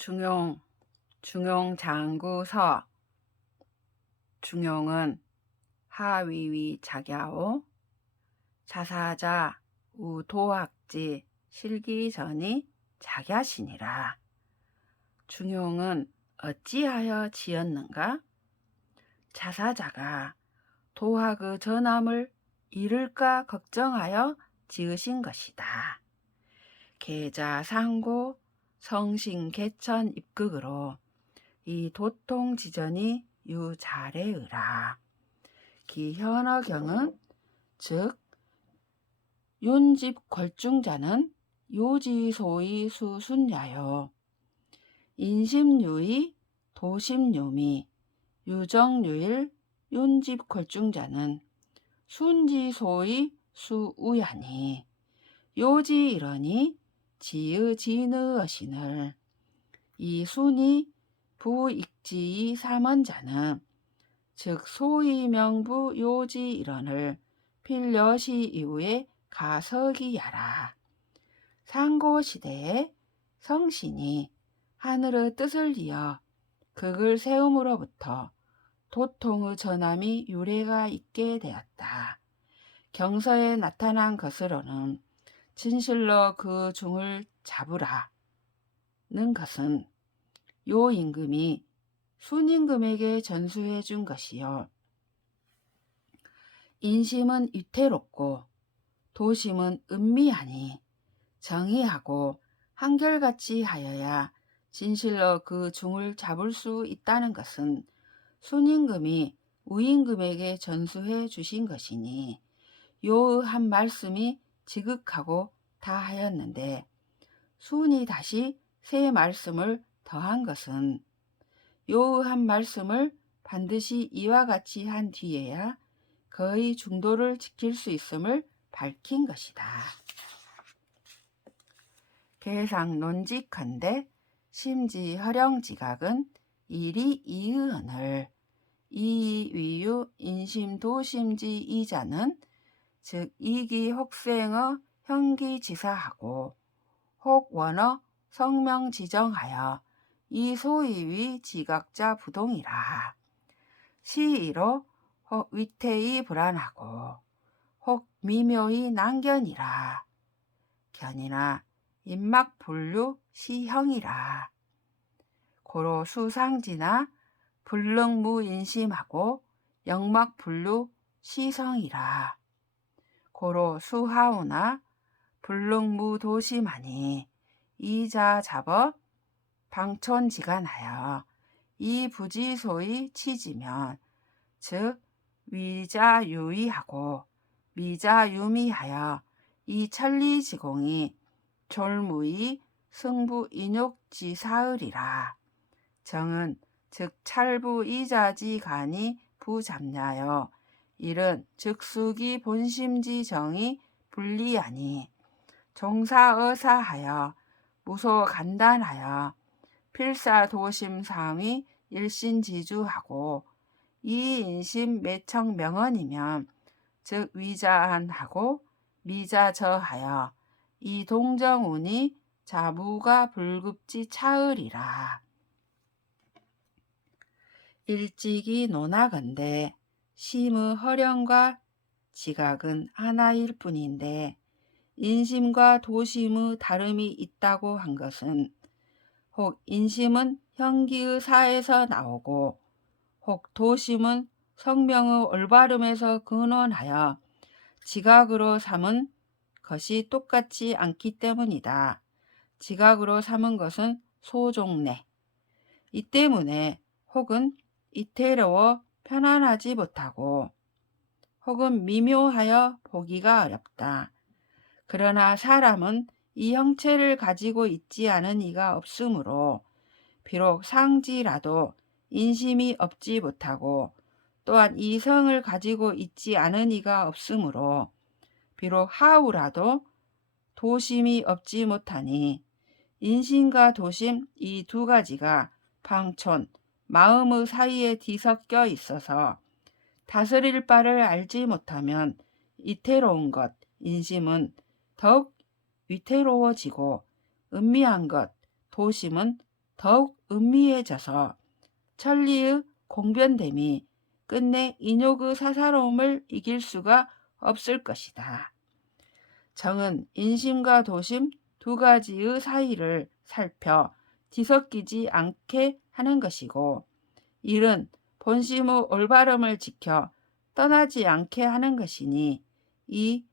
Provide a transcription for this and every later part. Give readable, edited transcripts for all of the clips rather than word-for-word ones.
중용, 중용장구서. 중용은 하위위 작야오 자사자 우도학지 실기전이 작야시니라. 중용은 어찌하여 지었는가? 자사자가 도학의 전함을 잃을까 걱정하여 지으신 것이다. 계자상고 성신개천 입극으로 이 도통지전이 유자래의라. 기현어경은 즉 윤집 걸중자는 요지소의 수순야요 인심유의 도심유미 유정유일 윤집 걸중자는 순지소의 수우야니 요지이러니 지의진의어신을 이 순이 부익지의 삼원자는 즉 소이명부 요지이런을 필려시 이후에 가석이야라. 상고시대에 성신이 하늘의 뜻을 이어 극을 세움으로부터 도통의 전함이 유래가 있게 되었다. 경서에 나타난 것으로는 진실로 그 중을 잡으라는 것은 요 임금이 순임금에게 전수해 준 것이요 인심은 위태롭고 도심은 은미하니 정의하고 한결같이 하여야 진실로 그 중을 잡을 수 있다는 것은 순임금이 우임금에게 전수해 주신 것이니 요 한 말씀이 지극하고 다하였는데 순이 다시 새 말씀을 더한 것은 요 한 말씀을 반드시 이와 같이 한 뒤에야 거의 중도를 지킬 수 있음을 밝힌 것이다. 계상 논직한데 심지 허령지각은 일이 이의언을 이위유 인심도심지 이자는 즉 이기 혹생의 형기지사하고 혹원어 성명지정하여 이 소이위 지각자 부동이라. 시이로 혹 위태히 불안하고 혹 미묘히 난견이라. 견이나 인막분류 시형이라. 고로 수상지나 불능무인심하고 영막분류 시성이라. 고로 수하우나 불능무도심하니 이자 잡어 방촌지간하여 이 부지소의 치지면 즉 위자유의하고 미자유미하여 이 천리지공이 졸무의 승부인욕지사을이라. 정은 즉 찰부이자지간이 부잡냐여 일은 즉수기 본심지정이 불리하니 종사어사하여 무소간단하여 필사도심상위 일신지주하고 이인심 매청명언이면 즉 위자한하고 미자저하여 이 동정운이 자무가 불급지 차을이라. 일찍이 논하건대 심의 허령과 지각은 하나일 뿐인데 인심과 도심의 다름이 있다고 한 것은 혹 인심은 형기의 사에서 나오고 혹 도심은 성명의 올바름에서 근원하여 지각으로 삼은 것이 똑같지 않기 때문이다. 지각으로 삼은 것은 소종내. 이 때문에 혹은 이태로워 편안하지 못하고 혹은 미묘하여 보기가 어렵다. 그러나 사람은 이 형체를 가지고 있지 않은 이가 없으므로 비록 상지라도 인심이 없지 못하고 또한 이성을 가지고 있지 않은 이가 없으므로 비록 하우라도 도심이 없지 못하니 인심과 도심 이 두 가지가 방촌, 마음의 사이에 뒤섞여 있어서 다스릴 바를 알지 못하면 이태로운 것, 인심은 더욱 위태로워지고 은미한 것, 도심은 더욱 은미해져서 천리의 공변됨이 끝내 인욕의 사사로움을 이길 수가 없을 것이다. 정은 인심과 도심 두 가지의 사이를 살펴 뒤섞이지 않게 하는 것이고, 일은 본심의 올바름을 지켜 떠나지 않게 하는 것이니, 이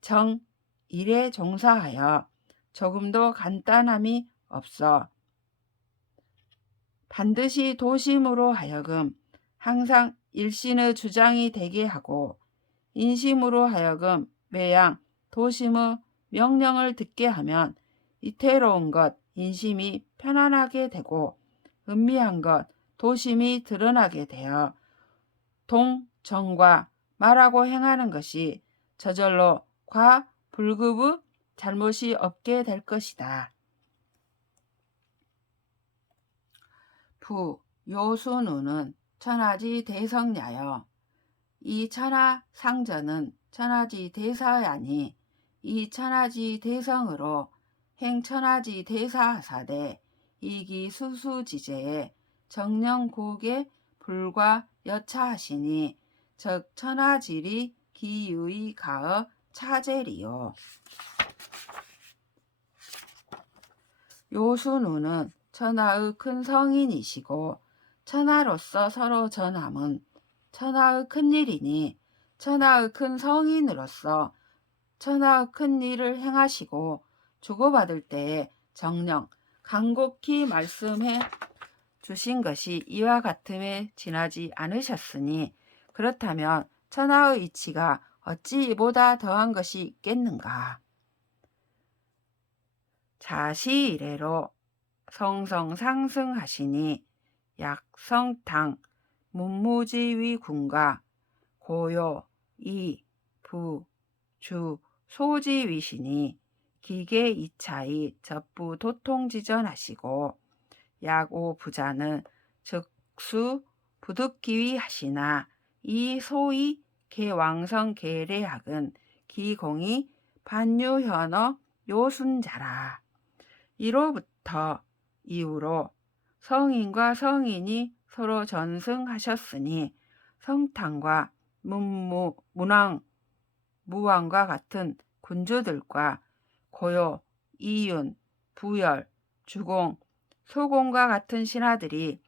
정 일에 종사하여 조금도 간단함이 없어 반드시 도심으로 하여금 항상 일신의 주장이 되게 하고, 인심으로 하여금 매양 도심의 명령을 듣게 하면 이태로운 것 인심이 편안하게 되고, 은미한 것 도심이 드러나게 되어 동정과 말하고 행하는 것이 저절로 과불급의 잘못이 없게 될 것이다. 부 요순우는 천하지 대성야여. 이 천하상전은 천하지 대사야니, 이 천하지 대성으로 행천하지 대사하사대 이기 수수지제에 정령곡에 불과 여차하시니, 즉 천하질이 기유이 가어 차제리요. 요순우는 천하의 큰 성인이시고, 천하로서 서로 전함은 천하의 큰일이니, 천하의 큰 성인으로서 천하의 큰 일을 행하시고 주고받을 때에 정령 간곡히 말씀해 주신 것이 이와 같음에 지나지 않으셨으니, 그렇다면 천하의 이치가 어찌 이보다 더한 것이 있겠는가. 자시 이래로 성성상승하시니, 약성당 문무지위 군과 고요 이 부 주 소지위시니, 기계 이차이 접부 도통지전하시고, 약오 부자는 즉수 부득기위 하시나, 이 소위 개왕성 계례학은 기공이 반유현어 요순자라. 이로부터 이후로 성인과 성인이 서로 전승하셨으니, 성탕과 문왕, 무왕과 같은 군주들과 고요, 이윤, 부열, 주공, 소공과 같은 신하들이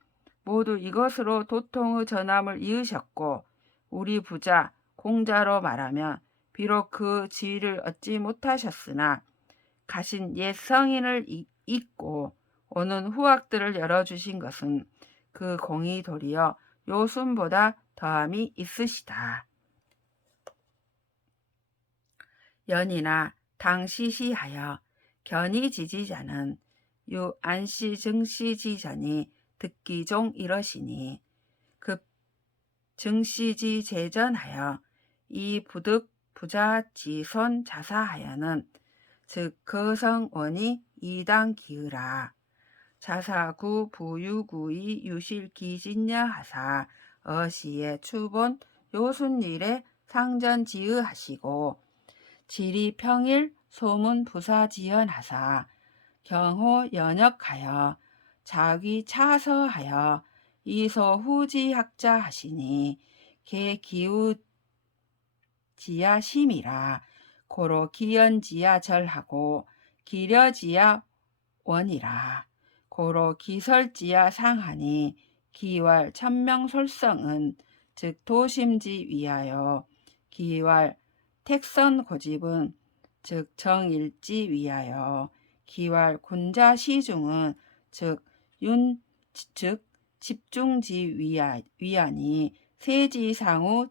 모두 이것으로 도통의 전함을 이으셨고, 우리 부자, 공자로 말하면 비록 그 지위를 얻지 못하셨으나 가신 옛 성인을 잇고 오는 후학들을 열어주신 것은 그 공이 도리어 요순보다 더함이 있으시다. 연이나 당시시하여 견이지지자는 유안시 증시지전이 듣기종 이러시니, 급 증시지 제전하여 이 부득 부자지손 자사하여는 즉 거성원이 이당 기으라. 자사구 부유구이 유실기진냐 하사 어시의 추본 요순일에 상전지으하시고, 지리 평일 소문 부사지연하사 경호 연역하여 자귀 차서하여 이소후지학자 하시니, 개기우지야 심이라. 고로 기연지야 절하고 기려지야 원이라. 고로 기설지야 상하니, 기왈 천명솔성은 즉 도심지 위하여, 기왈 택선 고집은 즉 정일지 위하여, 기왈 군자 시중은 즉 집중지 위하니, 세지상우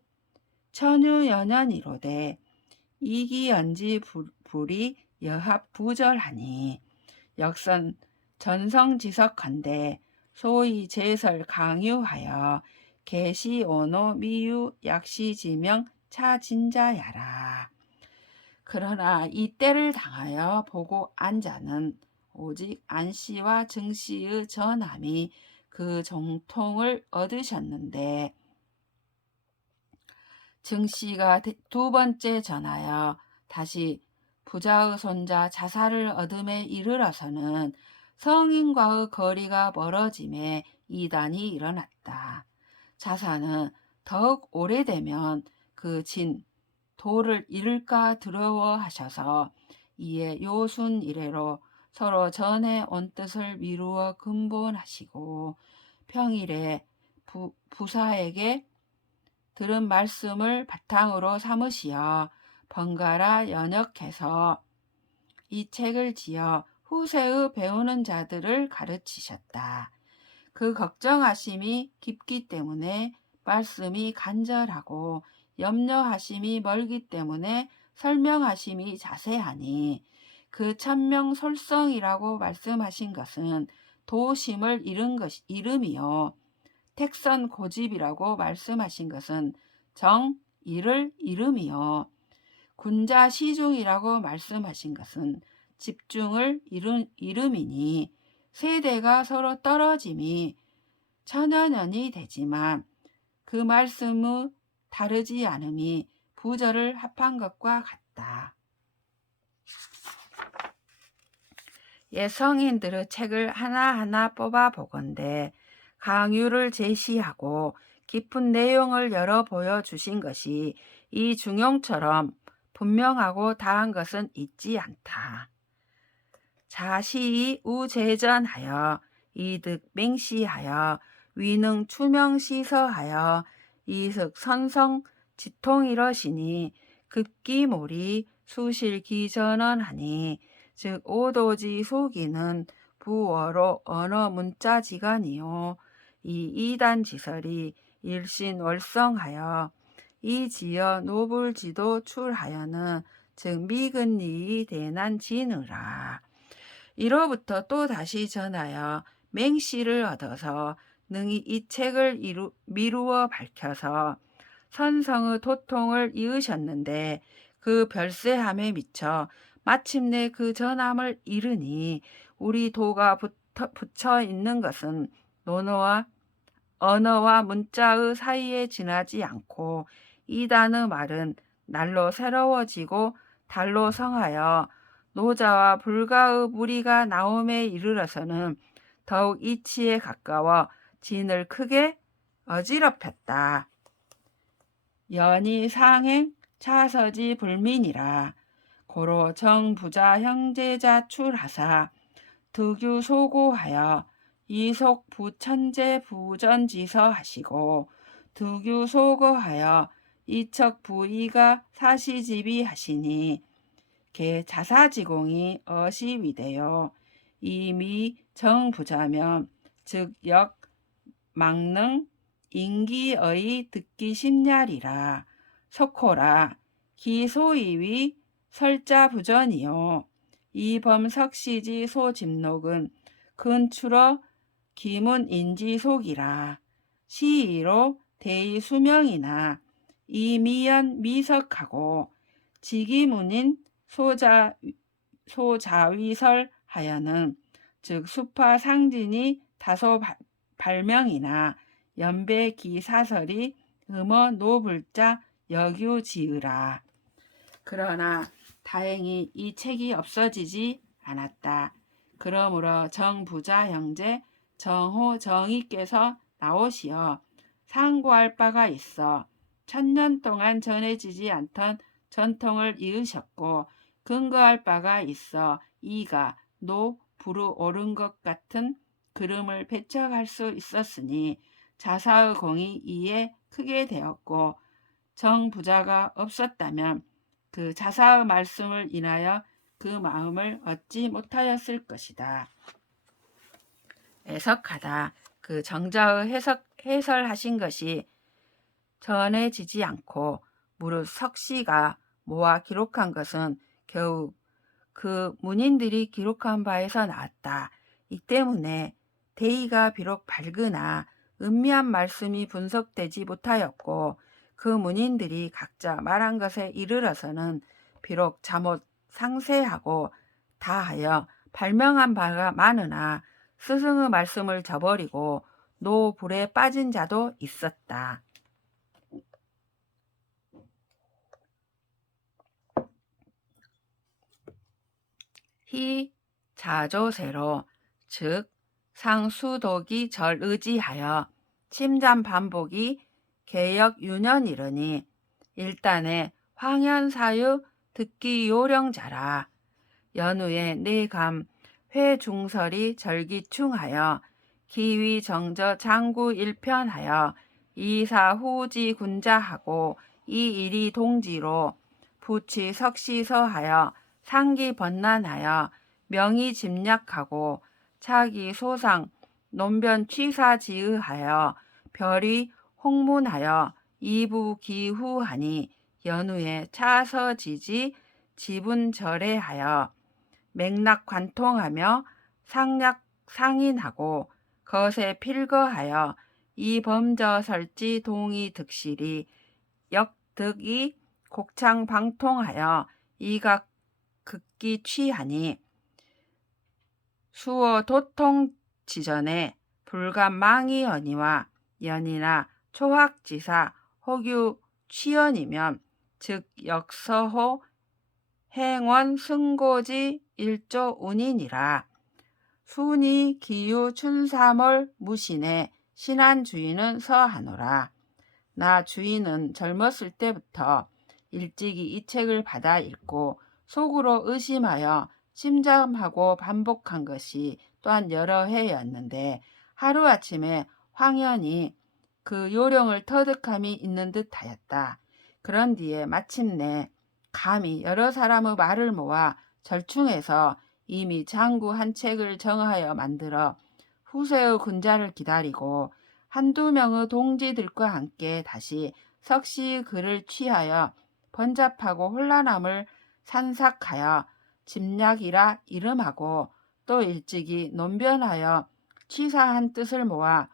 천유연연이로되 이기연지 불이 여합 부절하니, 역선 전성지석한데 소위 제설 강유하여 개시오노 미유 약시지명 차진자야라. 그러나 이 때를 당하여 보고 안자는 오직 안씨와 증씨의 전함이 그 정통을 얻으셨는데, 증씨가 두 번째 전하여 다시 부자의 손자 자사를 얻음에 이르러서는 성인과의 거리가 멀어짐에 이단이 일어났다. 자사는 더욱 오래되면 그 진 도를 잃을까 두려워하셔서 이에 요순 이래로 서로 전에 온 뜻을 미루어 근본하시고 평일에 부사에게 들은 말씀을 바탕으로 삼으시어 번갈아 연역해서 이 책을 지어 후세의 배우는 자들을 가르치셨다. 그 걱정하심이 깊기 때문에 말씀이 간절하고 염려하심이 멀기 때문에 설명하심이 자세하니 그 천명솔성이라고 말씀하신 것은 도심을 이름이요 택선 고집이라고 말씀하신 것은 정의를 이름이요 군자 시중이라고 말씀하신 것은 집중을 이름이니 세대가 서로 떨어짐이 천여 년이 되지만 그 말씀의 다르지 않음이 부절을 합한 것과 같다. 옛 성인들의 책을 하나하나 뽑아보건대 강유를 제시하고 깊은 내용을 열어 보여주신 것이 이 중용처럼 분명하고 다한 것은 있지 않다. 자시이 우재전하여 이득 맹시하여 위능 추명시서하여 이슥 선성 지통이러시니 급기몰이 수실기전언하니 즉 오도지 소기는 부어로 언어 문자지간이요 이 이단지설이 일신월성하여 이 지어 노불지도 출하여는 즉 미근리이 대난지느라 이로부터 또 다시 전하여 맹시를 얻어서 능히 이 책을 미루어 밝혀서 선성의 도통을 이으셨는데 그 별세함에 미쳐 마침내 그 전함을 이르니 우리 도가 붙여 있는 것은 언어와 문자의 사이에 지나지 않고 이단의 말은 날로 새로워지고 달로 성하여 노자와 불가의 무리가 나옴에 이르러서는 더욱 이치에 가까워 진을 크게 어지럽혔다. 연이 상행 차서지 불민이라 고로 정부자 형제자 출하사 득유 소고하여 이속 부천재 부전지서 하시고 득유 소고하여 이척 부이가 사시지비 하시니 개 자사지공이 어시위되요 이미 정부자면 즉 역 막능 인기의 듣기 심냐리라 석호라 기소이위 설자부전이요 이범석시지 소집록은 근추러 기문인지속이라 시의로 대의수명이나 이미연 미석하고 지기문인 소자위설 하여는 즉 수파 상진이 다소 발명이나 연배기 사설이 음어 노불자 여규지으라. 그러나 다행히 이 책이 없어지지 않았다. 그러므로 정부자 형제 정호 정의께서 나오시어 상고할 바가 있어 천년 동안 전해지지 않던 전통을 이으셨고 근거할 바가 있어 이가 노 부르 옳은 것 같은 그름을 배척할 수 있었으니 자사의 공이 이에 크게 되었고 정부자가 없었다면 그 자사의 말씀을 인하여 그 마음을 얻지 못하였을 것이다. 애석하다. 그 정자의 해설하신 것이 전해지지 않고 무릇 석씨가 모아 기록한 것은 겨우 그 문인들이 기록한 바에서 나왔다. 이 때문에 대의가 비록 밝으나 은미한 말씀이 분석되지 못하였고 그 문인들이 각자 말한 것에 이르러서는 비록 잠옷 상세하고 다하여 발명한 바가 많으나 스승의 말씀을 저버리고 노불에 빠진 자도 있었다. 히 자조세로 즉 상수독이 절의지하여 침잠 반복이 개역 유년이르니 일단에 황현사유 듣기 요령자라. 연후에 내감 회중설이 절기충하여 기위정저 장구 일편하여 이사후지 군자하고 이일이 동지로 부취 석시서하여 상기 번난하여 명의 짐략하고 차기 소상 논변 취사지의하여 별이 홍문하여 이부 기후하니 연후에 차서지지 지분절해하여 맥락 관통하며 상략 상인하고 거세 필거하여 이범저 설지 동의 득실이 역득이 곡창 방통하여 이각 극기 취하니 수어 도통 지전에 불감망이 연이와 연이나 초학지사 혹유 취연이면 즉 역서호 행원 승고지 일조 운이니라. 순이 기유 춘삼월 무신에 신한 주인은 서하노라. 나 주인은 젊었을 때부터 일찍이 이 책을 받아 읽고 속으로 의심하여 침잠하고 반복한 것이 또한 여러 해였는데 하루아침에 황현이 그 요령을 터득함이 있는 듯하였다. 그런 뒤에 마침내 감히 여러 사람의 말을 모아 절충해서 이미 장구 한 책을 정하여 만들어 후세의 군자를 기다리고 한두 명의 동지들과 함께 다시 석시의 글을 취하여 번잡하고 혼란함을 산삭하여 짐략이라 이름하고 또 일찍이 논변하여 취사한 뜻을 모아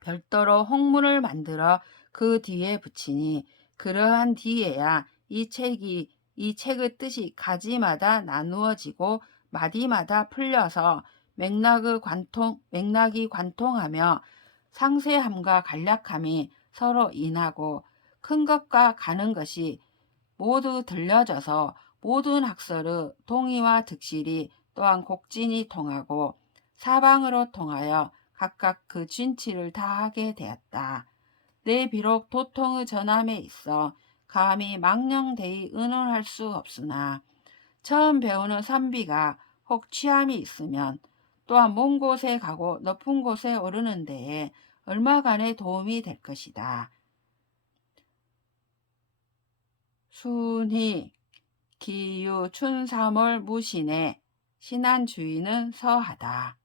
별도로 홍문을 만들어 그 뒤에 붙이니 그러한 뒤에야 이 책의 뜻이 가지마다 나누어지고 마디마다 풀려서 맥락이 관통하며 상세함과 간략함이 서로 인하고 큰 것과 가는 것이 모두 들려져서 모든 학설의 동의와 득실이 또한 곡진이 통하고 사방으로 통하여 각각 그 진치를 다하게 되었다. 내 비록 도통의 전함에 있어 감히 망령되이 의논할 수 없으나 처음 배우는 선비가 혹 취함이 있으면 또한 먼 곳에 가고 높은 곳에 오르는 데에 얼마간의 도움이 될 것이다. 순희 기유 춘삼월 무신에 신한 주인은 서하다.